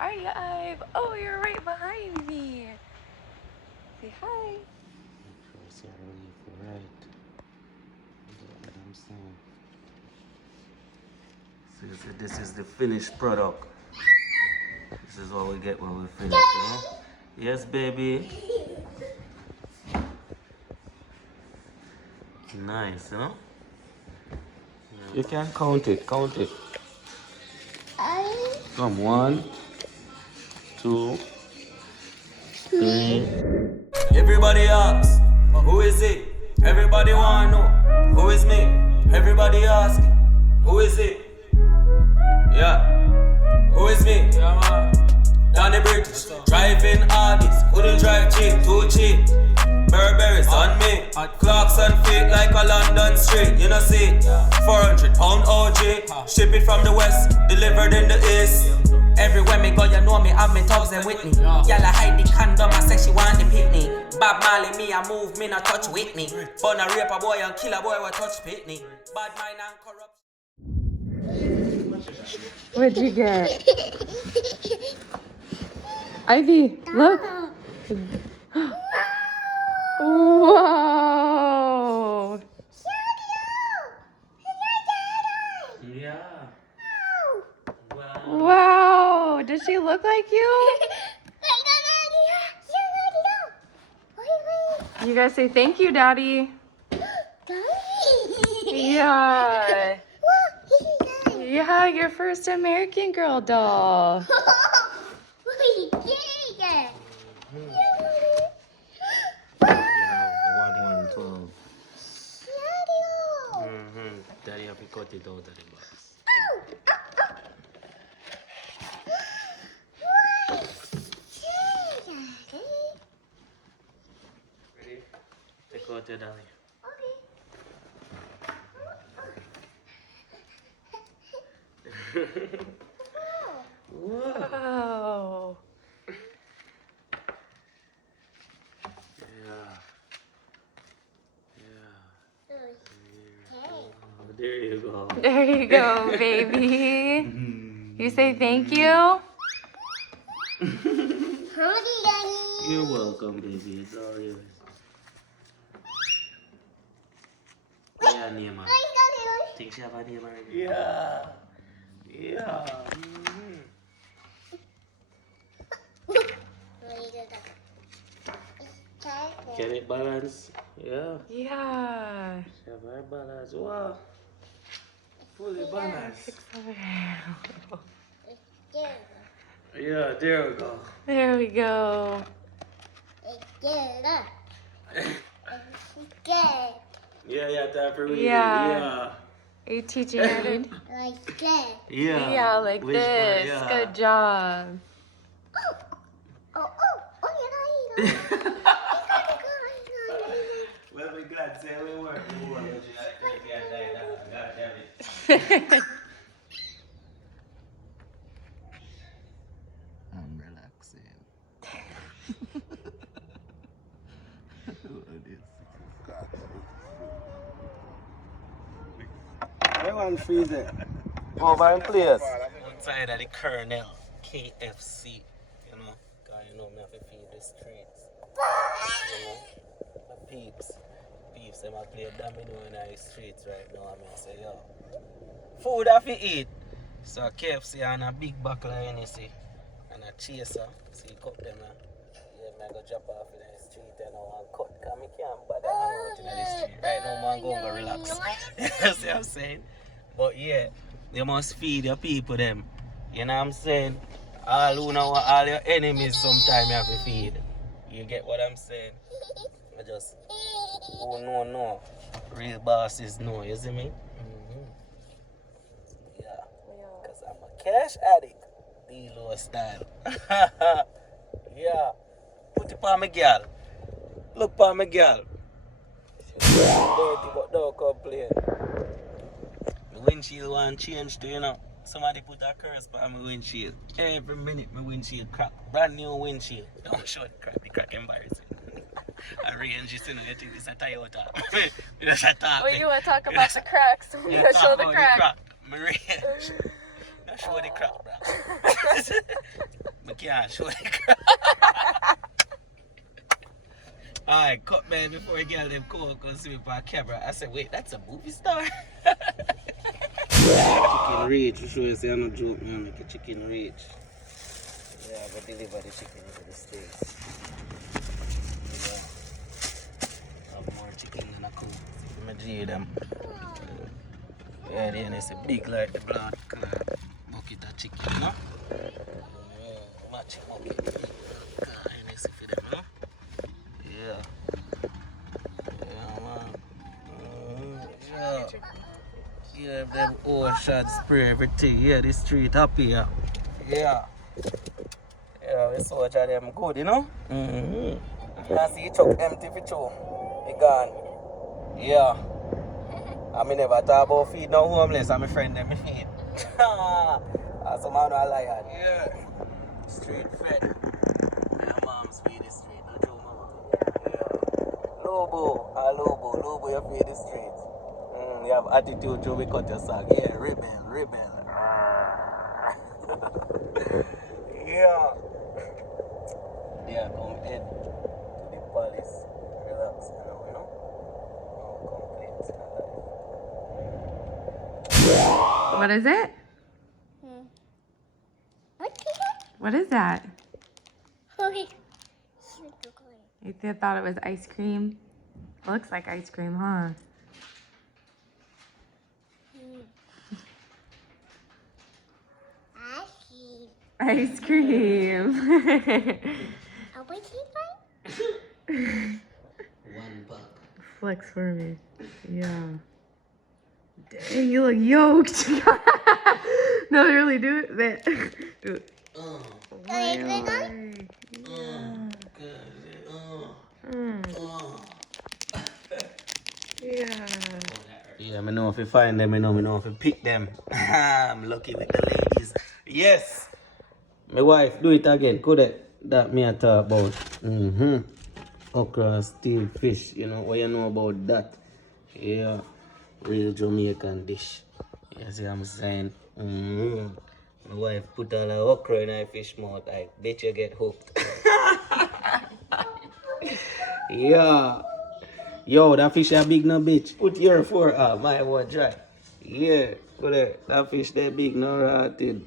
are you, Ives? Oh, you're right behind me. Say hi. First, you leave right. That's what I'm saying. So this is the finished product. This is what we get when we finish, you know? Yes, baby. Nice, you know? You can count it, count it. Come, 1, 2, 3. Everybody asks, who is it? Everybody wanna know, who is me? Everybody asks, who is it? Yeah, who is me? Danny British, driving Audis, couldn't drive cheap, too cheap. Burberry's on me, clocks on feet like a London street, you know see? 400 pound OG, ship it from the west, delivered in the east. Everywhere me go, you know me, have me thugs and with me. Y'all hide the condom, I say she want the picnic. Bob Marley, me, I move, me not touch with me. Born a rape a boy and kill a boy, will touch pitney. Bad mind and corrupt. What'd you get? Ivy, look. Whoa. Yeah. Wow. Wow. Does she look like you? You guys say thank you, Daddy. Yeah. Yeah, your first American Girl doll. Daddy have to cut it out of the box. Ready? Take out your daddy. Wow. There you go. There you go, baby. You say thank you? You're welcome, baby. It's all yours. Yeah, name her. Think she have a name already? Yeah. Yeah. Can it balance? Yeah. Yeah. She have her balance. Wow. Fully balanced. Yeah, there we go. There we go. Yeah, Dapper. Yeah. Are you teaching her to? Yeah. Yeah, like Which this. part? Yeah. Good job. Well, we got say we work. I'm relaxing. Everyone freeze it. Over in place. Outside of the Colonel, KFC. You know, cause you know me have to feed the streets. You know, the peeps, them I play domino in the streets right now. I mean, say yo, food have to eat. So KFC and a big buckle of Henny and a chaser. So you cut them now. Yeah, man, go drop off in the street and I want cut. Cause me can't bother hang out in the street. Right now, man, go and go relax. You see what I'm saying? But yeah, you must feed your people them. You know what I'm saying? All who know all your enemies sometimes you have to feed. You get what I'm saying? I just who know. Real bosses know, you see me? Yeah. Cause I'm a cash addict. D-Low style. Yeah. Put it on my girl. Look on my girl. Dirty but don't complain. The windshield want change too, you know. Somebody put a curse on my windshield. Every minute my windshield crack. Brand new windshield. Don't show the crack. The crack embarrassing. I range it, you know, you think it's a Toyota. It's a top. Well, you want to talk about the cracks. So we're going to show the crack. My range. Don't show the crack, bro. I can't show it. Alright, cut man before I get them coke and see me on camera. I said, wait, that's a movie star? Chicken reach, you sure you say I'm not joking, man. Make a chicken reach. Yeah, but deliver the chicken into the States. Yeah. Have more chicken than I cook. See them them. Yeah, then it's a big like the blood clot bucket of chicken, you know? Yeah, match bucket. And it's for them, you know? Yeah. Yeah, man. Yeah. Yeah, them ocean spray everything. Yeah, the street happy. Yeah. Yeah. Yeah, we soldier them good, you know? I see you truck empty for two. They gone. Yeah. I mean never talk about feed no homeless. I'm a friend them feed. That's a man who a liar. Yeah. Street fed. My mom's feed the street. No joke, mama. Yeah. Lobo, you feed the street. You have attitude to we cut your sack. Yeah, rebel. Yeah. Yeah, come in to the palace. Relax, you know? No complaints in life. What is it? What is that? You thought it was ice cream? It looks like ice cream, huh? Ice cream. One buck. Flex for me. Yeah. Dang, you look yoked. No, really, do it. Do it. Yeah. Yeah, I know if you find them, I know if you pick them. I'm lucky with the ladies. Yes. My wife, do it again. Could it? That me I talk about. Okra, steamed fish. You know what you know about that? Yeah. Real Jamaican dish. You see what I'm saying? My wife put all her okra in her fish mouth. I bet you get hooked. Yeah. Yo, that fish are big no bitch. Put your 4 up. My one dry. Yeah. Good. That fish that big no rotted.